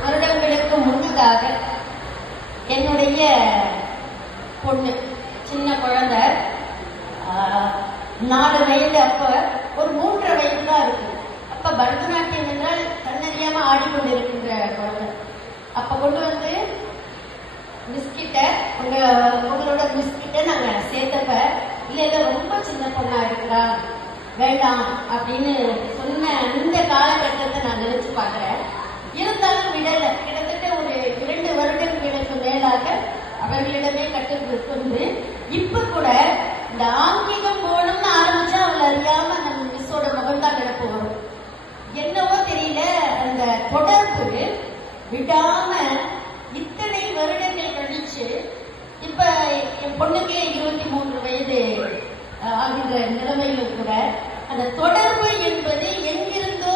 வருடங்களுக்கு முன்னதாக என்னுடைய பொண்ணு சின்ன குழந்தை ஆஹ், நாலு வயது அப்ப ஒரு மூன்றரை வயது தான் இருக்கு. அப்ப பரதநாட்டியம் என்றால் தன்னறியாம ஆடிக்கொண்டிருக்கின்ற குழந்தை. அப்ப கொண்டு வந்து பிஸ்கிட்ட உங்க உங்களோட பிஸ்கிட்ட நாங்க சேர்த்தப்ப இல்ல இல்ல ரொம்ப சின்ன பொண்ணா இருக்கிறா வேண்டாம் அப்படின்னு சொன்ன இந்த காலகட்டத்தை நான் நினைச்சு பார்க்கிறேன் இருந்தாலும் விடல கிட்டத்தட்ட ஒரு இரண்டு வருடங்களுக்கு மேலாக அவர்களிடமே கற்றுக்கொண்டு இப்ப கூட இந்த ஆன்மீகம் போகணும்னு ஆரம்பிச்சா அவள் அறியாம நம்ம மிஸ்ஸோட முகம்தான் கிடப்பு வரும். என்னவோ தெரியல அந்த தொடர்பு விடாம இத்தனை வருடங்கள் கழிச்சு இப்ப என் பொண்ணுக்கே இருபத்தி மூன்று வயது ஆகின்ற நிலைமையில கூட அந்த தொடர்பு என்பது எங்கிருந்தோ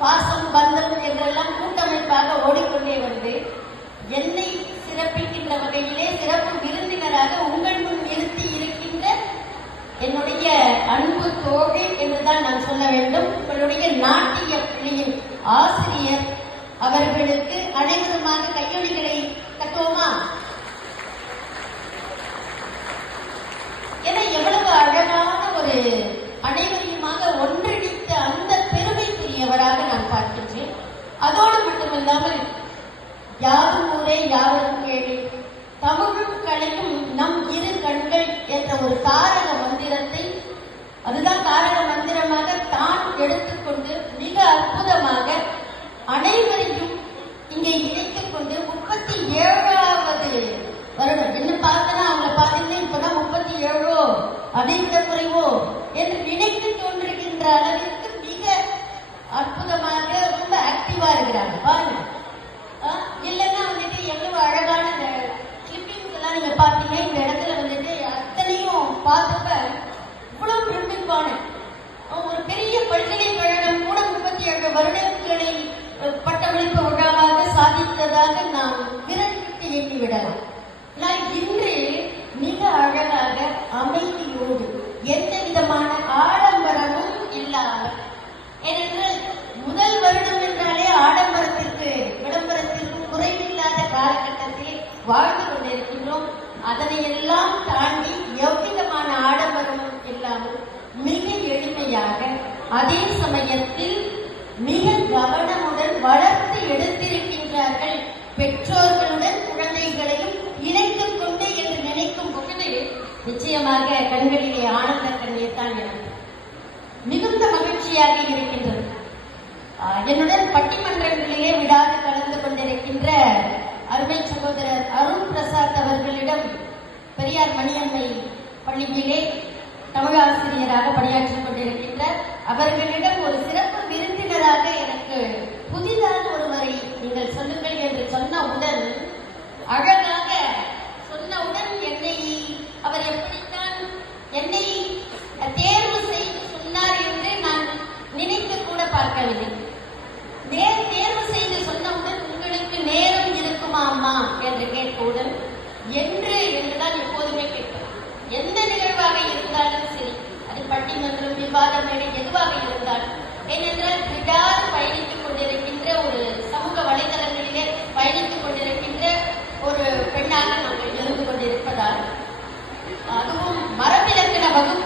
பாசம் பந்தம் என்றெல்லாம் கூட்டமைப்பாக ஓடிக்கொண்டே வந்து என்னை இருக்கின்ற வகையிலே சிறப்பு விருந்தினராக உங்கள் முன் நிறுத்தி இருக்கின்ற என்னுடைய அன்பு தோழி என்றுதான் நான் சொல்ல வேண்டும். உங்களுடைய நாட்டிய பள்ளியின் ஆசிரியர் அவர்களுக்கு அனைவருமாக கையொலிகளை கட்டுவோமா? என எவ்வளவு அழகான ஒரு அனைவரையுமாக ஒன்றிணைத்த அந்த பெருமைக்குரியவராக நான் பார்க்கின்றேன். அதோடு மட்டுமல்லாமல் யாரும் ஊரே யாவரும் கேள்வி தமிழும் கலையும் நம் இரு கண்கள் என்ற ஒரு தாரக மந்திரத்தை அதுதான் தாரக மந்திரமாக தான் எடுத்துக்கொண்டு மிக அற்புதமாக அனைவரையும் இங்கே இணைத்துக் கொண்டு முப்பத்தி ஏழாவது வருடம். என்ன பார்த்தனா அவங்க பார்த்தீங்கன்னா இப்பதான் முப்பத்தி ஏழோ அடைந்த குறைவோ என்று நினைத்து தோன்றுகின்ற அளவிற்கு மிக அற்புதமாக ரொம்ப ஆக்டிவா இருக்கிறாங்க பாருங்க ஆ, இல்லைன்னா வந்துட்டு எவ்வளவு அழகான இந்த கிளிப்பிங்ஸ் எல்லாம் நீங்க பாத்தீங்க இந்த இடத்துல வந்துட்டு அத்தனையும் பார்த்தப்ப இவ்வளவு பிரமிப்பான ஒரு பெரிய பல்கலைக்கழகம் கூட முப்பத்தி ஏழு வருடங்களை பட்டமளிப்பு விழாவாக சாதித்ததாக நாம் விரல் எண்ணிவிடலாம். நான் இன்று மிக அழகாக அமைதியோடு எந்த விதமான ஆடம்பரமும் இல்லாமல் ஏனென்றால் முதல் வருடம் என்றாலே ஆடம்பரத்திற்கு விளம்பரத்திற்கு குறைவில்லாத காலகட்டத்தில் வாழ்ந்து கொண்டிருக்கின்றோம். அதனை எல்லாம் தாண்டி எவ்விதமான ஆடம்பரமும் இல்லாமல் மிக எளிமையாக அதே சமயத்தில் மிக கவனமுடன் வளர்த்து எடுத்திருக்கின்றார்கள். பெற்றோர்களுடன் குழந்தைகளையும் இணைத்துக் கொண்டு என்று நினைக்கும் பொழுது நிச்சயமாக கண்களிலே ஆனந்த கண்ணீர் தான் மிகுந்த மகிழ்ச்சியாக இருக்கின்றது. என்னுடன் பட்டிமன்றங்களிலே விடாது கலந்து கொண்டிருக்கின்ற அருமை சகோதரர் அருண் பிரசாத் அவர்களிடம் பெரியார் மணியம்மை பள்ளியிலே தமிழ் ஆசிரியராக பணியாற்றிக் கொண்டிருக்கின்ற அவர்களிடம் ஒரு சிறப்பு விருந்தினராக எனக்கு நீங்கள் சொல்லுங்கள் என்று சொன்னவுடன் அழகாக சொன்னவுடன் என்னை அவர் எப்படித்தான் என்னை தேர்வு செய்து சொன்னார் என்று நான் நினைத்து கூட பார்க்கவில்லை. நேர் தேர்வு செய்து சொன்னவுடன் உங்களுக்கு நேரம் இருக்குமா அம்மா என்று கேட்டவுடன் என்று என்றுதான் எப்போதுமே கேட்கிறோம் எந்த நிகழ்வாக இருந்தாலும் சரி அது பட்டிமன்றம் விவாதம் மேடை எதுவாக இருந்தாலும் ஏனென்றால் விடாது la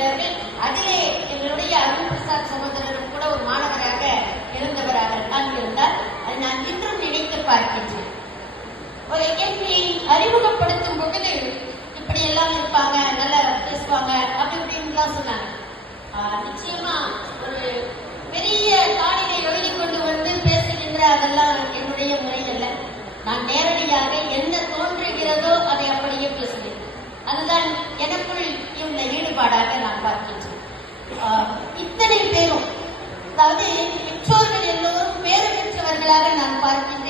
கொண்டிருக்கின்றார்கள் அதிலே எங்களுடைய அருண் பிரசாத் சகோதரரும் கூட ஒரு மாணவராக இருந்தவராக தான் இருந்தார் அதை நான் இன்றும் நினைத்து பார்க்கின்றேன். ஒரு என்னை அறிமுகப்படுத்தும் பொழுது இப்படி எல்லாம் இருப்பாங்க நல்லா பேசுவாங்க அப்படி இப்படின்லாம் சொன்னாங்க. ஆஹ் நிச்சயமா ஒரு பெரிய காணிலை எழுதி கொண்டு வந்து பேசுகின்ற அதெல்லாம் என்னுடைய முறை அல்ல. நான் நேரடியாக என்ன தோன்றுகிறதோ அதை அப்படியே பேசுவேன். அதுதான் எனக்குள் இந்த ஈடுபாடாக இத்தனை பேரும் அதாவது பெற்றோர்கள் எல்லோரும் பேறு பெற்றவர்களாக நான் பார்க்கின்றேன்.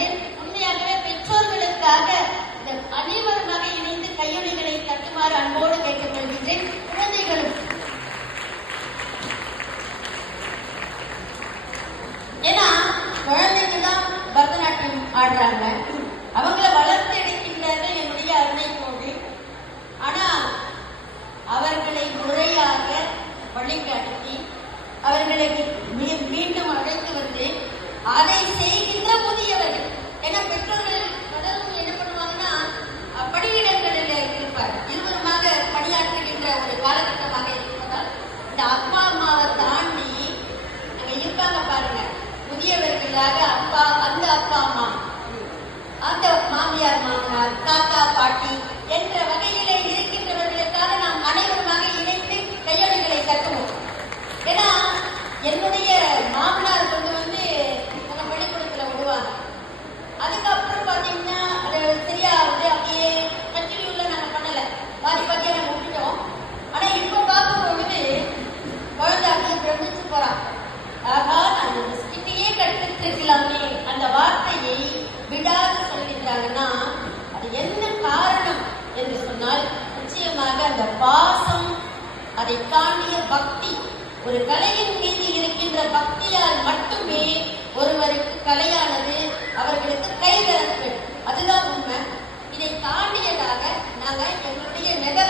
மாமியார் மாமனார் தாத்தா பாட்டி பாசம் அதை தாண்டிய பக்தி. ஒரு கலையின் மீது இருக்கின்ற பக்தியால் மட்டுமே ஒருவருக்கு கலையானது அவர்களுக்கு கைகலப்படும் அதுதான் உண்மை. இதை தாண்டியதாக நாங்கள் எங்களுடைய நெதர்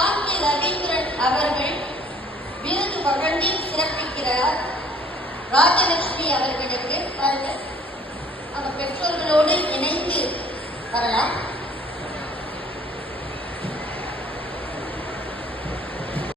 சாந்தி ரவீந்திரன் அவர்கள் விருது மகண்டி சிறப்பிக்கிறார். ராஜலட்சுமி அவர்களுக்கு பாருங்கள் அவர் பெற்றோர்களோடு இணைந்து வரலாம்.